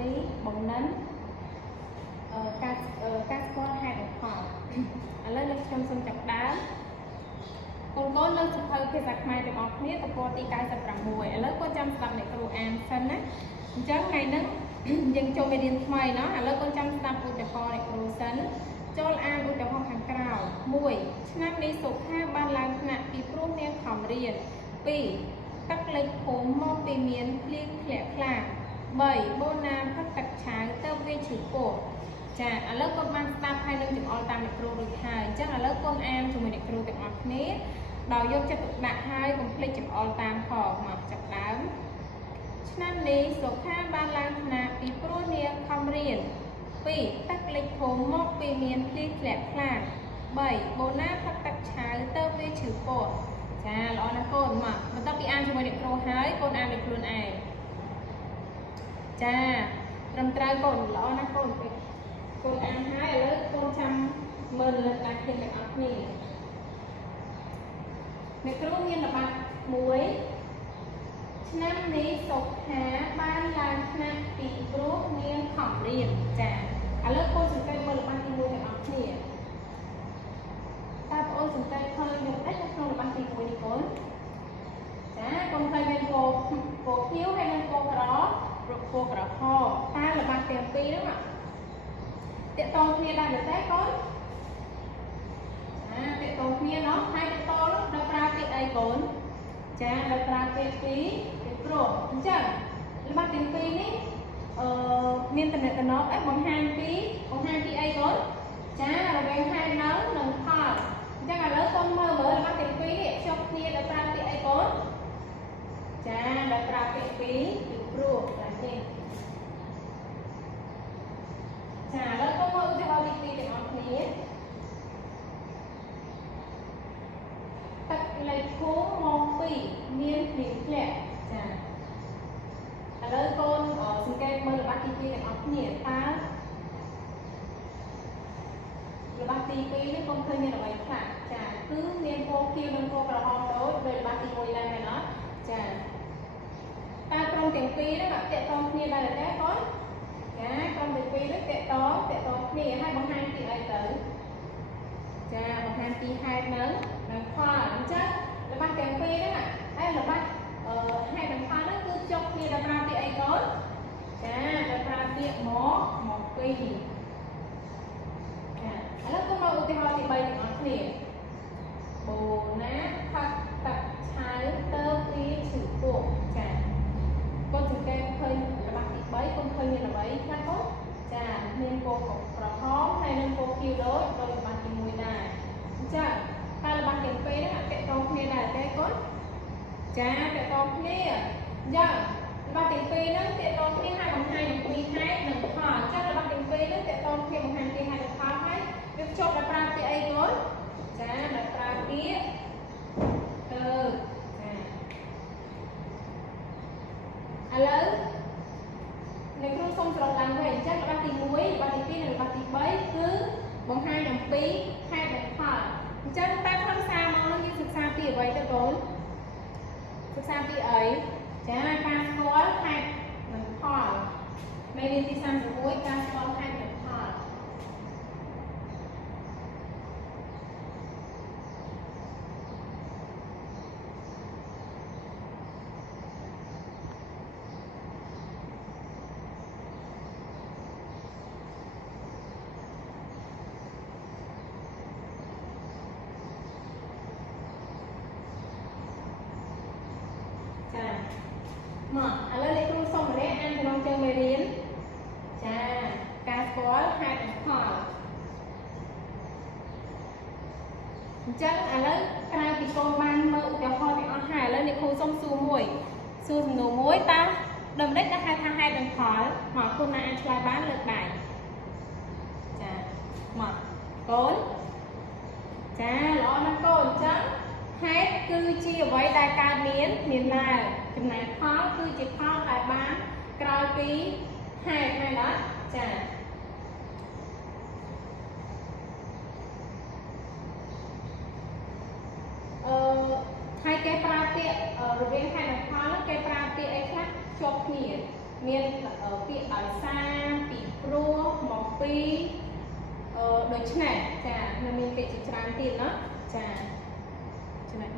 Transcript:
ពីបំណិនការស្គាល់ហេតុផលឥឡូវលោកខ្ញុំសូមចាប់ដើមកូនលើកសៀវភៅភាសាខ្មែរទាំងអស់គ្នាទំព័រទី96ឥឡូវគាត់ចាំស្ដាប់អ្នកគ្រូអានសិនណាអញ្ចឹងថ្ងៃនេះយើងចូលមេរៀនថ្មីเนาะឥឡូវគាត់ចាំស្ដាប់ឧទាហរណ៍អ្នកគ្រូសិនចូលអានឧទាហរណ៍ខាងក្រោយ1ឆ្នាំនេះសុខាបានឡើងថ្នាក់ពីព្រោះនាងខំរៀន2ទឹកលិចភូមិមកពីមានភ្លៀងធ្លាក់ខ្លាំង3បូណាផឹកទឹកឆៅទៅវាឈឺពោះចាឥឡូវកូនបានស្ដាប់ហើយនឹងចង្អុលតាមអ្នកគ្រូរួចហើយអញ្ចឹងឥឡូវកូនអានជាមួយអ្នកគ្រូទាំងអស់គ្នាដោយយកចិត្តទុកដាក់ហើយកុំភ្លេចចង្អុលតាមផងមកចាប់ដើមឆ្នាំនេះសុខាបានឡើងថ្នាក់ពីព្រោះនាងខំរៀន2ទឹកលិចភូមិមកពីមានភ្លៀងធ្លាក់ខ្លាំង3បូណាផឹកទឹកឆៅទៅវាឈឺពោះចាល្អណាស់កូនមកបន្ទាប់ពីអានជាមួយអ្នកគ្រូហើយកូនអានដោយខ្លួនឯងចាត្រឹមត្រូវកូនល្អណាស់កូនកូនអានហើយឥឡូវកូនចាំមើលលើកការគ្នាទាំងអស់គ្នាអ្នកគ្រូមានល្បិច1ឆ្នាំនេះសុខាបានឡើងថ្នាក់ពីព្រោះនាងខំរៀនចាឥឡូវកូនសង្កេតមើលល្បិចទី1ទាំងអស់គ្នាតើបងអូនសង្កេតឃើញយ៉ាងម៉េចនៅក្នុងល្បិចទី1នេះកូនចាកូនឃើញមានពណ៌ខៀវហើយនិងពណ៌ក្រហមតើល្បិចទាំងពីរហ្នឹងតាក់ទងគ្នាដែរទេកូនតាក់ទងគ្នាเนาะហើយតាក់ទងនោះដោយប្រើពាក្យអីកូនចាដោយប្រើពាក្យពីព្រោះអញ្ចឹងល្បិចទាំងពីរនេះមានតំណែងបង្ហាញពីអីកូនចារវាងហេតុនៅនិងផលអញ្ចឹងឥឡូវកូនមើលល្បិចទាំងពីរនេះភ្ជាប់គ្នាដោយប្រើពាក្យអីកូនចាដោយប្រើពាក្យពីព្រោះតែនេះចាឥឡូវកូនមើលឧទាហរណ៍ទី2ទាំងអស់គ្នាទឹកលិចភូមិមកពីមានភ្លៀងធ្លាក់ចាឥឡូវកូនសង្កេតមើលល្បិចទី2ទាំងអស់គ្នាតើល្បិចទី2នេះកូនឃើញមានអ្វីខ្លះចាគឺមានពណ៌ខៀវនិងពណ៌ក្រហមដូចល្បិចទី1ដែរមែនអត់ចាតើក្រុមទាំងពីរហ្នឹងតាក់ទងគ្នាដែរទេកូនចាក្រុមទាំងពីរនេះតាក់ទងគ្នាហើយបង្ហាញពីអីទៅចាបង្ហាញពីហេតុនិងផលអញ្ចឹងល្បិចទាំងពីរហ្នឹងហើយល្បិចហេតុនិងផលហ្នឹងគឺភ្ជាប់គ្នាដោយប្រើពាក្យអីកូនចាដោយប្រើពាក្យមកពីចាឥឡូវកុំមកឧទាហរណ៍ទី3ទាំងអស់គ្នាបូណាផឹកទឹកឆៅទៅវាឈឺពោះចាកូនសង្កេតឃើញល្បិចទី3កូនឃើញមានអ្វីខ្លះកូនចាមានពណ៌ក្រហមហើយនិងពណ៌ខៀវដូចល្បិចទី1ដែរអញ្ចឹងតើល្បិចទាំងពីរហ្នឹងតាក់ទងគ្នាដែរទេកូនចាតាក់ទងគ្នាអញ្ចឹងល្បិចទាំងពីរហ្នឹងតាក់ទងគ្នាហើយបង្ហាញអំពីហេតុនិងផលអញ្ចឹងល្បិចទាំងពីរហ្នឹងតាក់ទងគ្នាបង្ហាញពីហេតុនិងផលហើយវាភ្ជាប់ដោយប្រើពាក្យអីកូនចាដោយប្រើពាក្យទៅចាឥឡូវអ្នកគ្រូសូមច្រឡំឡើងវិញអញ្ចឹងល្បិចទី1ល្បិចទី2និងល្បិចទី3គឺបង្ហាញអំពីហេតុនិងផលអញ្ចឹងតាមខ្លឹមសារមកនោះយើងសិក្សាពីអ្វីទៅកូនសិក្សាពីអីចាការស្គាល់ហេតុនិងផលមេរៀនទី31ការស្គាល់ហេតុនិងផលមកឥឡូវអ្នកគ្រូសូមម្នាក់អានចំណងជើងមេរៀនចាការស្គាល់ហេតុនិងផលអញ្ចឹងឥឡូវក្រៅពីកូនបានមើលឧទាហរណ៍ទាំងអស់ហើយឥឡូវអ្នកគ្រូសូមសួរសំណួរមួយតើដំណេចដែលហៅថាហេតុនិងផលមកកូនណាអាចឆ្លើយបានលើកដៃចាមកកូនចាល្អណាស់កូនអញ្ចឹងហេតុគឺជាអ្វីដែលកើតមានឡើងចំណែកផលគឺជាផលដែលបានក្រោយពីហេតុមែនអត់ចាហើយគេប្រើពាក្យរវាងហេតុនិងផលគេប្រើពាក្យអីខ្លះជាប់គ្នា ច មានពាក្យដោយសារពីព្រោះមកពីដូច្នេះចានៅមានពាក្យជាច្រើនទៀតណាចាចំណុច